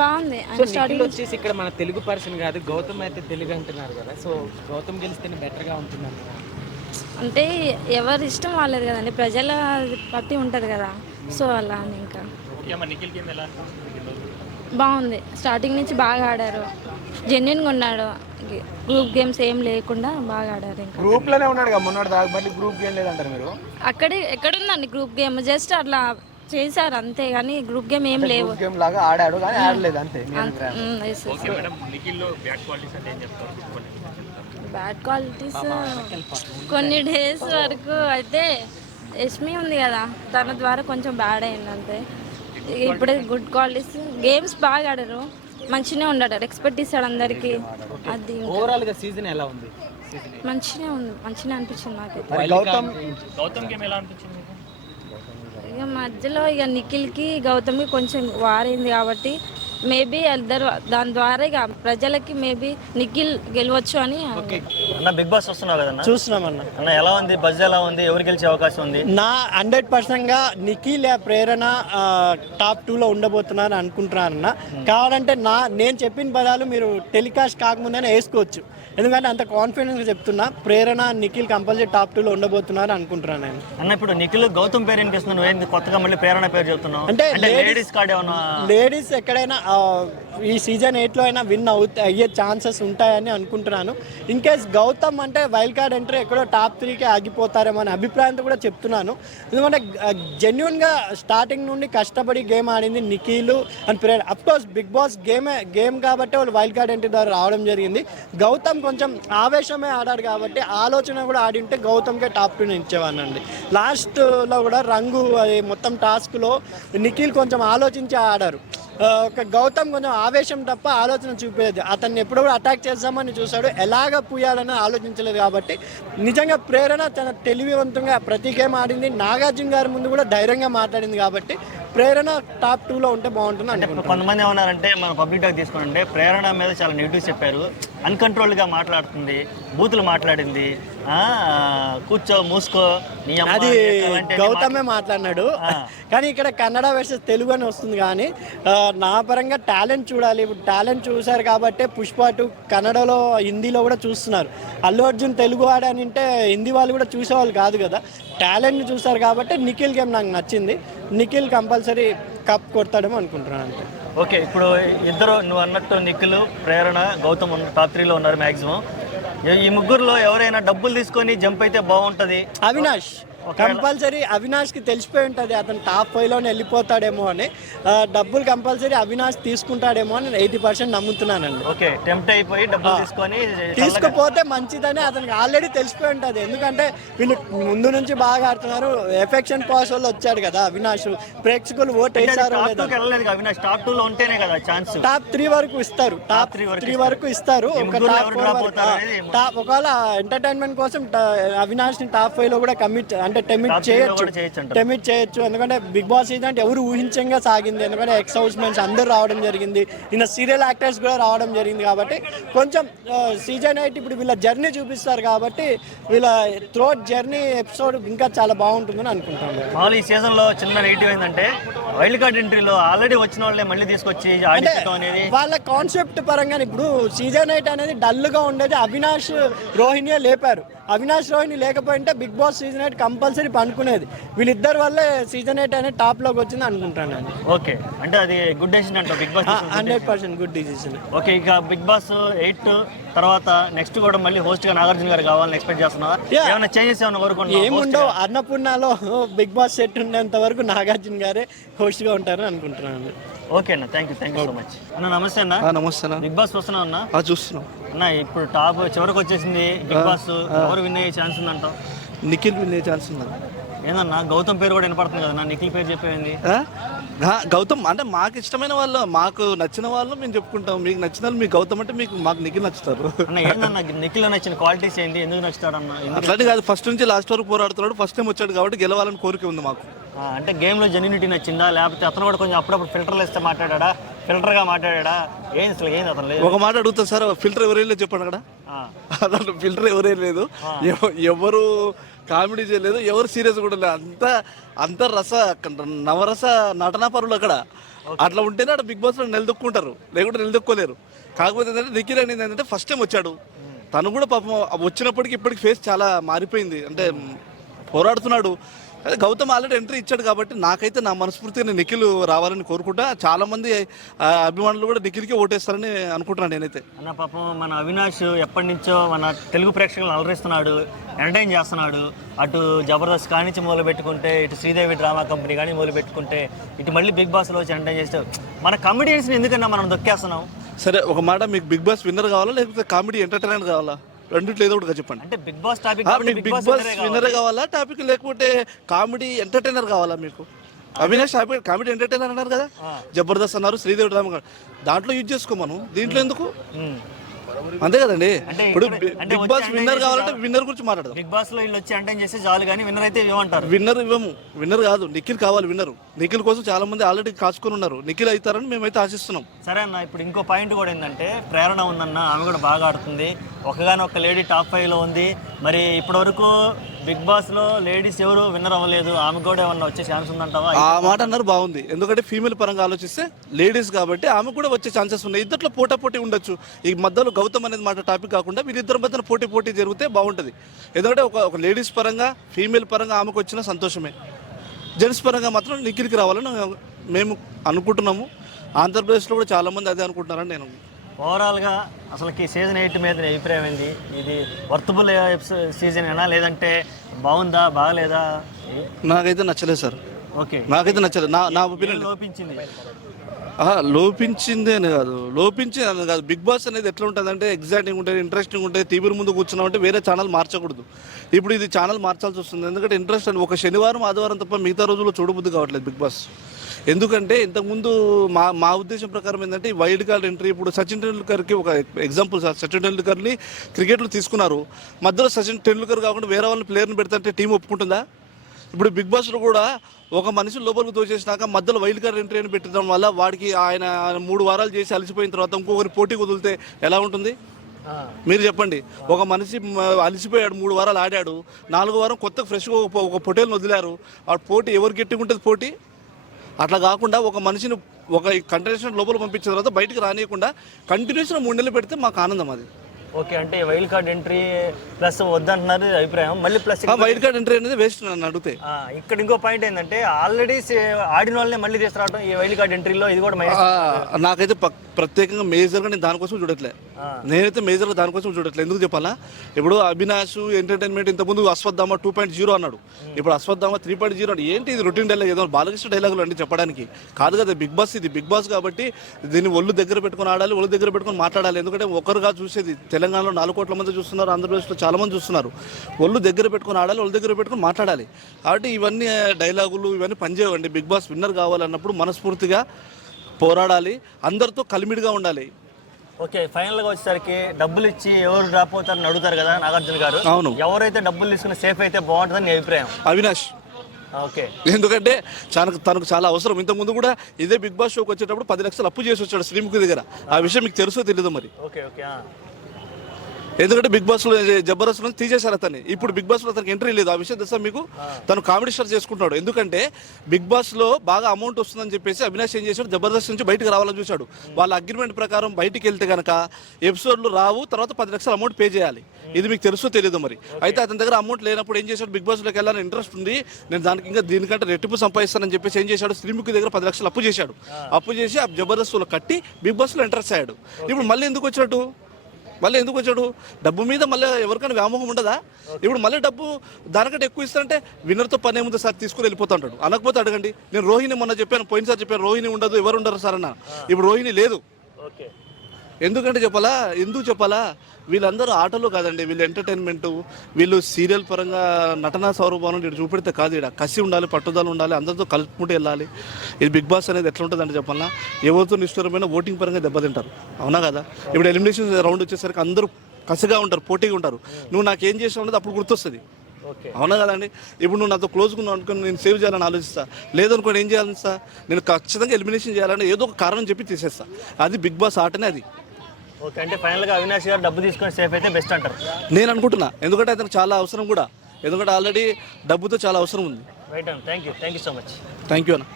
బాగుంది. సో నిఖిల్ వచ్చేసి ఇక్కడ మన తెలుగు పర్సన్ కాదు, గౌతమ్ అయితే తెలుగు అంటున్నారు కదా, సో గౌతమ్ గెలిస్తేనే బెటర్గా ఉంటుంది అంటున్నారు. అంటే ఎవరి ఇష్టం వాళ్ళది కదండి, ప్రజల పట్టి ఉంటుంది కదా, సో అలా అని. ఇంకా బాగుంది, స్టార్టింగ్ నుంచి బాగా ఆడారు, జెన్యున్గా ఉన్నాడు, గ్రూప్ గేమ్స్ ఏం లేకుండా బాగా ఆడారు. ఇంకా గ్రూప్లోనే ఉన్నాడు కదా మొన్నటి దాకా, మళ్ళీ గ్రూప్ గేమ్ లేదంటారు మీరు? అక్కడే ఎక్కడుందండి గ్రూప్ గేమ్, జస్ట్ అట్లా చేశారు అంతే, కానీ గ్రూప్ గేమ్ ఏం లేవు. గేమ్ లాగా ఆడాడు కానీ ఆడలేదు అంతే. బ్యాడ్ క్వాలిటీస్ కొన్ని డేస్ వరకు అయితే యష్మి ఉంది కదా, తన ద్వారా కొంచెం బ్యాడ్ అయింది అంతే. ఇప్పుడే గుడ్ క్వాలిటీస్, గేమ్స్ బాగా ఆడారు, మంచిగానే ఉన్నాడు, ఎక్స్పెక్ట్ ఇస్తాడు అందరికి. అది ఓవరాల్ గా సీజన్ ఎలా ఉంది? మంచిగా ఉంది, మంచిగా అనిపించింది నాకైతే. ఇక మధ్యలో ఇక నిఖిల్కి గౌతమ్కి కొంచెం వారైంది కాబట్టి మేబీ ఇద్దరు దాని ద్వారా ఇక ప్రజలకి మేబీ నిఖిల్ గెలవచ్చు అని. అన్న బిగ్ బాస్ వస్తున్నావు కదన్నా? చూస్తున్నాం అన్న. ఎలా ఉంది, బజ్ ఎలా ఉంది, ఎవరు గెలిచే అవకాశం ఉంది? నా 100%గా నిఖిల్ ప్రేరణ టాప్ 2లో ఉండబోతున్నారని అనుకుంటున్నారన్న. కావాలంటే నేను చెప్పిన పదాలు మీరు టెలికాస్ట్ కాకముందే వేసుకోవచ్చు, ఎందుకంటే అంత కాన్ఫిడెన్స్గా చెప్తున్నా. ప్రేరణ నిఖిల్ కంపల్సరీ టాప్ 2లో ఉండబోతున్నారు అనుకుంటున్నాను నేను. అన్న ఇప్పుడు నిఖిల్ గౌతమ్ పేరు వినిపిస్తున్నాను, నువ్వేంది కొత్తగా మళ్ళీ ప్రేరణ పేరు చెప్తున్నావు? అంటే లేడీస్ కార్డ్ ఏమన్నా? లేడీస్ ఎక్కడైనా ఈ సీజన్ 8లో అయినా విన్ అయ్యే ఛాన్సెస్ ఉంటాయని అనుకుంటున్నాను. ఇన్ కేస్ గౌతమ్ అంటే వైల్డ్ కార్డ్ ఎంట్రీ ఎక్కడో టాప్ 3కే ఆగిపోతారేమో అనే అభిప్రాయంతో కూడా చెప్తున్నాను. ఎందుకంటే జెన్యున్గా స్టార్టింగ్ నుండి కష్టపడి గేమ్ ఆడింది Nikhil and Prerana. Of course big boss game కాబట్టి వాళ్ళు వైల్డ్ కార్డ్ ఎంట్రీ ద్వారా రావడం జరిగింది. గౌతమ్ కొంచెం ఆవేశమే ఆడాడు కాబట్టి ఆలోచన కూడా ఆడి ఉంటే గౌతమ్కే టాప్ 2 ఇచ్చేవాడినండి. లాస్ట్లో కూడా రంగు అది మొత్తం టాస్క్లో నిఖిల్ కొంచెం ఆలోచించి ఆడారు, ఒక గౌతమ్ కొంచెం ఆవేశం తప్ప ఆలోచన చూపేది. అతన్ని ఎప్పుడు కూడా అటాక్ చేద్దామని చూశాడు, ఎలాగ పూయాలని ఆలోచించలేదు. కాబట్టి నిజంగా ప్రేరణ తన తెలివివంతంగా ప్రతి గేమ్ ఆడింది. నాగార్జున గారి ముందు కూడా ధైర్యంగా మాట్లాడింది. కాబట్టి ప్రేరణ టాప్ 2లో ఉంటే బాగుంటుంది అంటే. కొంతమంది ఏమన్నారంటే మన పబ్లిక్ టాక్ తీసుకుంటే ప్రేరణ మీద చాలా నెగిటివ్ చెప్పారు, అన్కంట్రోల్గా మాట్లాడుతుంది, బూతులు మాట్లాడింది, కూర్చో మూసుకో. అది గౌతమే మాట్లాడినాడు, కానీ ఇక్కడ కన్నడ వర్సెస్ తెలుగు అని వస్తుంది. కానీ నా పరంగా టాలెంట్ చూడాలి. ఇప్పుడు టాలెంట్ చూశారు కాబట్టి పుష్ప 2 కన్నడలో హిందీలో కూడా చూస్తున్నారు. అల్లు అర్జున్ తెలుగు ఆడానంటే హిందీ వాళ్ళు కూడా చూసేవాళ్ళు కాదు కదా. టాలెంట్ని చూస్తారు కాబట్టి నిఖిల్ గేమ్ నాకు నచ్చింది. నిఖిల్ కంపల్సరీ కప్ కొడతాడేమో అనుకుంటున్నాను అంతే. ఓకే, ఇప్పుడు ఇద్దరు నువ్వు అన్నట్టు నిఖిల్, ప్రేరణ, గౌతమ్ టాప్ 3లో ఉన్నారు మ్యాక్సిమం. ఈ ముగ్గురులో ఎవరైనా డబ్బులు తీసుకొని జంప్ అయితే బాగుంటుంది? అవినాష్ కంపల్సరీ. అవినాష్కి తెలిసిపోయి ఉంటుంది అతను టాప్ 5లోనే వెళ్ళిపోతాడేమో అని. డబ్బులు కంపల్సరీ అవినాష్ తీసుకుంటాడేమో అని 80% నమ్ముతున్నానండి. ఓకే, టెంప్ట్ అయిపోయి డబ్బులు తీసుకుపోతే మంచిదని అతనికి ఆల్రెడీ తెలిసిపోయి ఉంటుంది. ఎందుకంటే వీళ్ళు ముందు నుంచి బాగా ఆడుతున్నారు. ఎఫెక్షన్ పాస్ వల్ల వచ్చాడు కదా అవినాష్, ప్రేక్షకులు ఓట్ వేసారు. అవినాష్ టాప్ 2లో ఉంటేనే కదా ఛాన్స్. టాప్ 3 వరకు ఇస్తారు, టాప్ 3 వరకు ఇస్తారు. ఒక ఒకవేళ ఎంటర్టైన్మెంట్ కోసం అవినాష్ ని టాప్ 5లో కూడా టెమిట్ చేయొచ్చు. ఎందుకంటే బిగ్ బాస్ సీజన్ అంటే ఎవరు ఊహించంగా సాగింది. ఎందుకంటే ఎక్స్ హౌస్ మెన్స్ అందరూ రావడం జరిగింది, నిన్న సీరియల్ యాక్టర్స్ కూడా రావడం జరిగింది. కాబట్టి కొంచెం సీజన్ 8 ఇప్పుడు వీళ్ళ జర్నీ చూపిస్తారు కాబట్టి వీళ్ళ త్రోట్ జర్నీ ఎపిసోడ్ ఇంకా చాలా బాగుంటుందని అనుకుంటాను. ఈ సీజన్ లో చిన్న నెగిటివ్ ఏంటంటే వైల్డ్ కార్డ్ ఎంట్రీలో ఆల్రెడీ వచ్చిన వాళ్ళే మళ్ళీ తీసుకొచ్చి వాళ్ళ కాన్సెప్ట్ పరంగా ఇప్పుడు సీజన్ 8 అనేది డల్ గా ఉండేది. అవినాష్ రోహిణి లేపారు. అవినాష్ రోహిణి లేకపోయింటే బిగ్ బాస్ సీజన్ 8 కంపల్సరీ పనుకునేది. వీళ్ళిద్దరి వల్లే సీజన్ 8 అనేది టాప్ లోకి వచ్చింది అనుకుంటాను. ఓకే, అంటే అది గుడ్ డెసిషన్ అంట big boss. 100% good decision. Okay, ఇక బిగ్ బాస్ 8 తర్వాత నెక్స్ట్ కూడా మళ్ళీ హోస్ట్ గా నాగార్జున గారు కావాలని ఎక్స్పెక్ట్ చేస్తున్నారు. ఏమైనా చేంజెస్ ఏమైనా కోరుకుంటున్నారు? ఏముండవు, అన్నపూర్ణలో బిగ్ బాస్ సెట్ ఉండేంత వరకు నాగార్జున గారే హోస్ట్ గా ఉంటారని అనుకుంటున్నాను. ఓకే అన్న, థ్యాంక్ యూ సో మచ్ అన్న. నమస్తే అన్న. నమస్తే అన్న. బిగ్ బాస్ వస్తున్నావు అన్న? చూస్తున్నాం అన్న. ఇప్పుడు టాప్ చివరికి వచ్చేసింది బిగ్ బాస్, ఎవరు విన్ అయ్యే ఛాన్స్ ఉందంటావు? నిఖిల్ విన్ అయ్యే ఛాన్స్ ఉంది. ఏందన్నా గౌతమ్ పేరు కూడా వినపడుతుంది కదా, నిఖిల్ పేరు చెప్పేది? గౌతమ్ అంటే మాకు ఇష్టమైన వాళ్ళు, మాకు నచ్చిన వాళ్ళు మేము చెప్పుకుంటాం. మీకు నచ్చిన వాళ్ళు మీకు గౌతమ్ అంటే మాకు నిఖిల్ నచ్చుతారు. అన్న ఏందన్నా నిఖిల్ నచ్చిన క్వాలిటీస్ ఏంటి, ఎందుకు నచ్చుతాడు అన్న? అట్లాంటి కాదు, ఫస్ట్ నుంచి లాస్ట్ వరకు పోరాడుతున్నాడు. ఫస్ట్ టైం వచ్చాడు కాబట్టి గెలవాలని కోరిక ఉంది మాకు. అంటే గేమ్ లో జెన్యూనిటీ నచ్చిందా, లేకపోతే అతను కూడా కొంచెం అప్పుడప్పుడు ఫిల్టర్లు ఇస్తే మాట్లాడా, ఫిల్టర్ గా మాట్లాడా, ఏంది అసలు ఏంది అతను? ఒక మాట అడుగుతా సార్, ఫిల్టర్ ఎవరు చెప్పండి అక్కడ. దాంట్లో ఫిల్టర్ ఎవరే లేదు, ఎవరు కామెడీ చేయలేదు, ఎవరు సీరియస్ కూడా లేదు, అంత నవరస నటనా పరులు అక్కడ. అట్లా ఉంటేనే అక్కడ బిగ్ బాస్లో నిలదొక్కుంటారు, లేకుంటే నిలదొక్కోలేరు. కాకపోతే ఏంటంటే నిఖిల్ అనేది ఏంటంటే ఫస్ట్ టైం వచ్చాడు, తను కూడా పాపం వచ్చినప్పటికి ఇప్పటికి ఫేస్ చాలా మారిపోయింది, అంటే పోరాడుతున్నాడు. అదే గౌతమ్ ఆల్రెడీ ఎంట్రీ ఇచ్చాడు కాబట్టి నాకైతే నా మనస్ఫూర్తిగా నేను నిఖిల్ రావాలని కోరుకుంటా. చాలా మంది అభిమానులు కూడా నిఖిల్కి ఓటేస్తారని అనుకుంటున్నాను నేనైతే. అన్న పాపం మన అవినాష్ ఎప్పటి నుంచో మన తెలుగు ప్రేక్షకులను అలరిస్తున్నాడు, ఎంటర్టైన్ చేస్తున్నాడు. అటు జబర్దస్త్ కానించి మొదలు పెట్టుకుంటే, ఇటు శ్రీదేవి డ్రామా కంపెనీ కానీ మొదలు పెట్టుకుంటే, ఇటు మళ్ళీ బిగ్ బాస్లో వచ్చి ఎంటర్టైన్ చేస్తే మన కమెడియన్స్ని ఎందుకన్నా మనం దొక్కేస్తున్నాం? సరే ఒక మాట, మీకు బిగ్ బాస్ విన్నర్ కావాలా లేకపోతే కామెడీ ఎంటర్టైనర్ కావాలా? రెండిట్లో ఏదో ఒకటి చెప్పండి. అంటే బిగ్ బాస్ టాపిక్ మీకు బిగ్ బాస్ విన్నర్ కావాలా టాపిక్, లేకపోతే కామెడీ ఎంటర్టైనర్ కావాలా? మీకు అవినాష్ కామెడీ ఎంటర్టైనర్ అన్నారు కదా, జబర్దస్త్ అన్నారు, శ్రీదేవి డ్రామా, దాంట్లో యూజ్ చేసుకో, మనం దీంట్లో ఎందుకు? అంతే కదండి. ఇప్పుడు బిగ్ బాస్ విన్నర్ కావాలంటే విన్నర్ గురించి మాట్లాడదాం. బిగ్ బాస్ లో వీళ్ళు వచ్చి ఎంటర్టైన్ చేస్తే చాలు, కానీ విన్నర్ అయితే ఇవ్వమంటారు. విన్నర్ ఇవ్వము, విన్నర్ కాదు, నిఖిల్ కావాలి విన్నర్. నిఖిల్ కోసం చాలా మంది ఆల్రెడీ కాచుకొని ఉన్నారు, నిఖిల్ అవుతారని మేమైతే ఆశిస్తున్నాం. సరే అన్న, ఇప్పుడు ఇంకో పాయింట్ కూడా ఏంటంటే ప్రేరణ ఉందన్న, ఆమె కూడా బాగా ఆడుతుంది, ఒకగానొక లేడీ టాప్ 5లో ఉంది. మరి ఇప్పటివరకు బిగ్ బాస్ లో లేడీస్ ఎవరు విన్నర్ అవ్వలేదు, ఆమె కూడా ఏమన్నా వచ్చే ఛాన్స్ ఉందంటావా? ఆ మాట అన్నారు బాగుంది, ఎందుకంటే ఫీమేల్ పరంగా ఆలోచిస్తే లేడీస్ కాబట్టి ఆమె కూడా వచ్చే ఛాన్సెస్ ఉన్నాయి. ఇద్దరిలో పోటీ ఉండొచ్చు. ఈ మధ్యలో గౌతమ్ అనేది మాట టాపిక్ కాకుండా వీరిద్దరి మధ్యన పోటీ జరిగితే బాగుంటుంది. ఎందుకంటే ఒక లేడీస్ పరంగా ఫీమేల్ పరంగా ఆమెకు వచ్చిన సంతోషమే. జెంట్స్ పరంగా మాత్రం నిఖిల్కి రావాలని మేము అనుకుంటున్నాము. ఆంధ్రప్రదేశ్లో కూడా చాలామంది అదే అనుకుంటున్నారని నేను. ఓవరాల్గా అసలుకి సీజన్ 8 మీద నీ అభిప్రాయం ఏంది? ఇది వర్తబుల్ సీజన్ అయినా లేదంటే బాగుందా బాగలేదా? నాకైతే నచ్చలేదు సార్. ఓకే, నాకైతే నచ్చలేదు. నా ఒపీనియన్ లోపించింది. లోపించింది అని కాదు. బిగ్ బాస్ అనేది ఎట్లా ఉంటుంది అంటే ఎగ్జైటింగ్ ఉంటుంది, ఇంట్రెస్టింగ్ ఉంటుంది. టీవీ ముందు కూర్చున్నామంటే వేరే ఛానల్ మార్చకూడదు. ఇప్పుడు ఇది ఛానల్ మార్చాల్సి వస్తుంది, ఎందుకంటే ఇంట్రెస్ట్ అని ఒక శనివారం ఆదివారం తప్ప మిగతా రోజుల్లో చూడబుద్ధి కావట్లేదు బిగ్ బాస్. ఎందుకంటే ఇంతకుముందు మా ఉద్దేశం ప్రకారం ఏంటంటే ఈ వైల్డ్ కార్డ్ ఎంట్రీ, ఇప్పుడు సచిన్ టెండూల్కర్కి ఒక ఎగ్జాంపుల్ సార్. సచిన్ టెండూల్కర్ని క్రికెట్లో తీసుకున్నారు, మధ్యలో సచిన్ టెండూల్కర్ కాకుండా వేరే వాళ్ళని ప్లేయర్ని పెడతాంటే టీం ఒప్పుకుంటుందా? ఇప్పుడు బిగ్ బాస్లో కూడా ఒక మనిషి లోపలికి తోచేసినాక మధ్యలో వైల్డ్ కార్డ్ ఎంట్రీ అని పెట్టడం వల్ల వాడికి ఆయన 3 వారాలు చేసి అలసిపోయిన తర్వాత ఇంకొకరి పోటీ వదిలితే ఎలా ఉంటుంది మీరు చెప్పండి? ఒక మనిషి అలసిపోయాడు, 3 వారాలు ఆడాడు, 4వ వారం కొత్త ఫ్రెష్గా ఒక పొటేల్ని వదిలారు, ఆ పోటీ ఎవరు గట్టిగా ఉంటుంది పోటీ? అట్లా కాకుండా ఒక మనిషిని ఒక కంటెస్టెంట్ లోపల పంపించిన తర్వాత బయటికి రానియకుండా కంటిన్యూస్గా 3 నెలలు పెడితే మాకు ఆనందం అది. ఓకే, అంటే వైల్డ్ కార్డ్ ఎంట్రీ ప్లస్ వద్దంటున్నారు అభిప్రాయం. మళ్ళీ ప్లస్ వైల్డ్ కార్డ్ ఎంట్రీ అనేది వేస్ట్ నన్ను అడిగితే. ఇక్కడ ఇంకో పాయింట్ ఏంటంటే ఆల్రెడీ ఆడిన వాళ్ళని మళ్ళీ తీసుకురావడం ఈ వైల్డ్ కార్డ్ ఎంట్రీలో, ఇది కూడా నాకైతే ప్రత్యేకంగా మేజర్గా నేను దానికోసం చూడట్లే. నేనైతే మేజర్గా దానికోసం చూడట్లేదు. ఎందుకు చెప్పాలా? ఇప్పుడు అవినాష్ ఎంటర్టైన్మెంట్ ఇంతకుముందు అశ్వత్థామ 2.0 అన్నాడు, ఇప్పుడు అశ్వత్థామ 3.0 అన్నాడు. ఏంటి ఇది రొటీన్ డైలాగ్? ఏదో బాలకృష్ణ డైలాగులు అండి చెప్పడానికి కాదు కదా. బిగ్ బాస్ ఇది బిగ్ బాస్ కాబట్టి దీన్ని ఒళ్ళు దగ్గర పెట్టుకుని ఆడాలి, ఒళ్ళు దగ్గర పెట్టుకుని మాట్లాడాలి. ఎందుకంటే ఒకరుగా చూసేది తెలంగాణలో 4 కోట్ల మంది చూస్తున్నారు, ఆంధ్రప్రదేశ్లో చాలా మంది చూస్తున్నారు. ఒళ్ళు దగ్గర పెట్టుకుని ఆడాలి, ఒళ్ళు దగ్గర పెట్టుకుని మాట్లాడాలి. కాబట్టి ఇవన్నీ డైలాగులు ఇవన్నీ పనిచేయవండి. బిగ్ బాస్ విన్నర్ కావాలన్నప్పుడు మనస్ఫూర్తిగా పోరాడాలి, అందరితో కలిమిడిగా ఉండాలి. ఓకే, ఫైనల్గా వచ్చేసరికి డబ్బులు ఇచ్చి ఎవరు డ్రాప్ అవుతారని అడుగుతారు కదా నాగార్జున గారు. అవును, ఎవరైతే డబ్బులు తీసుకుని సేఫ్ అయితే బాగుంటుందని నీ అభిప్రాయం? అవినాష్. ఓకే, ఎందుకంటే తనకు చాలా అవసరం. ఇంతకుముందు కూడా ఇదే బిగ్ బాస్ షోకి వచ్చేటప్పుడు 10 లక్షలు అప్పు చేసి వచ్చాడు శ్రీముఖి దగ్గర. ఆ విషయం మీకు తెలుసో తెలీదు మరి? ఓకే ఓకే, ఎందుకంటే బిగ్ బాస్లో జబర్దస్త్ నుంచి తీసేశారు అతన్ని. ఇప్పుడు బిగ్ బాస్లో అతనికి ఎంట్రీ లేదు. ఆ విషయం తెలుసా మీకు? తను కామెడీ స్టార్ చేసుకుంటున్నాడు. ఎందుకంటే బిగ్ బాస్లో బాగా అమౌంట్ వస్తుందని చెప్పేసి అవినాష్ ఏం చేశాడు, జబర్దస్త్ నుంచి బయటకు రావాలని చూశాడు. వాళ్ళ అగ్రిమెంట్ ప్రకారం బయటికి వెళ్తే కనుక ఎపిసోడ్లు రావు, తర్వాత 10 లక్షలు అమౌంట్ పే చేయాలి. ఇది మీకు తెలుసో తెలియదు మరి? అయితే అతని దగ్గర అమౌంట్ లేనప్పుడు ఏం చేశాడు, బిగ్ బాస్లోకి వెళ్ళాలని ఇంట్రెస్ట్ ఉంది, నేను దానికి ఇంకా దీనికంటే రెట్టింపు సంపాదిస్తానని చెప్పేసి ఏం చేశాడు, శ్రీముఖి దగ్గర 10 లక్షలు అప్పు చేశాడు. అప్పు చేసి ఆ జబర్దస్త్లో కట్టి బిగ్ బాస్లో ఇంట్రెస్ట్ అయ్యాడు. ఇప్పుడు మళ్ళీ ఎందుకు వచ్చాడు? డబ్బు మీద మళ్ళీ ఎవరికైనా వ్యామోహం ఉండదా? ఇప్పుడు మళ్ళీ డబ్బు దానికంటే ఎక్కువ ఇస్తారంటే విన్నర్తో పని ఏముందో సార్ తీసుకుని వెళ్ళిపోతుంటాడు. అనకపోతే అడగండి. నేను రోహిణి మొన్న చెప్పాను, పోయినసారి చెప్పాను రోహిణి ఉండదు, ఎవరు ఉండరు సార్ అన్న. ఇప్పుడు రోహిణి లేదు. ఎందుకంటే ఎందుకు చెప్పాలా? వీళ్ళందరూ ఆటలు కాదండి, వీళ్ళు ఎంటర్టైన్మెంట్, వీళ్ళు సీరియల్ పరంగా నటనా స్వరూపం ఇటు చూపెడితే కాదు. ఇక్కడ కసి ఉండాలి, పట్టుదల ఉండాలి, అందరితో కలుపుకుంటూ వెళ్ళాలి. ఇది బిగ్ బాస్ అనేది ఎట్లా ఉంటుందంటే చెప్పాలా, ఎవరితో నిష్ఠూరమైన ఓటింగ్ పరంగా దెబ్బతింటారు. అవునా కదా? ఇప్పుడు ఎలిమినేషన్ రౌండ్ వచ్చేసరికి అందరూ కసిగా ఉంటారు, పోటీగా ఉంటారు. నువ్వు నాకేం చేసావు అనేది అప్పుడు గుర్తొస్తుంది. అవునా కదండి? ఇప్పుడు నువ్వు నాతో క్లోజ్గా ఉన్నావు అనుకుని నేను సేవ్ చేయాలని ఆలోచిస్తా, లేదనుకోని ఏం చేయాలని సార్, నేను ఖచ్చితంగా ఎలిమినేషన్ చేయాలని ఏదో ఒక కారణం చెప్పి తీసేస్తా. అది బిగ్ బాస్ ఆటనే అది. ఓకే, అంటే ఫైనల్గా అవినాష్ గారు డబ్బు తీసుకొని సేఫ్ అయితే బెస్ట్ అంటారు. నేను అనుకుంటున్నా, ఎందుకంటే అతనికి చాలా అవసరం కూడా, ఎందుకంటే ఆల్రెడీ డబ్బుతో చాలా అవసరం ఉంది. రైట్ అన్న, thank you so much. Thank you అన్న.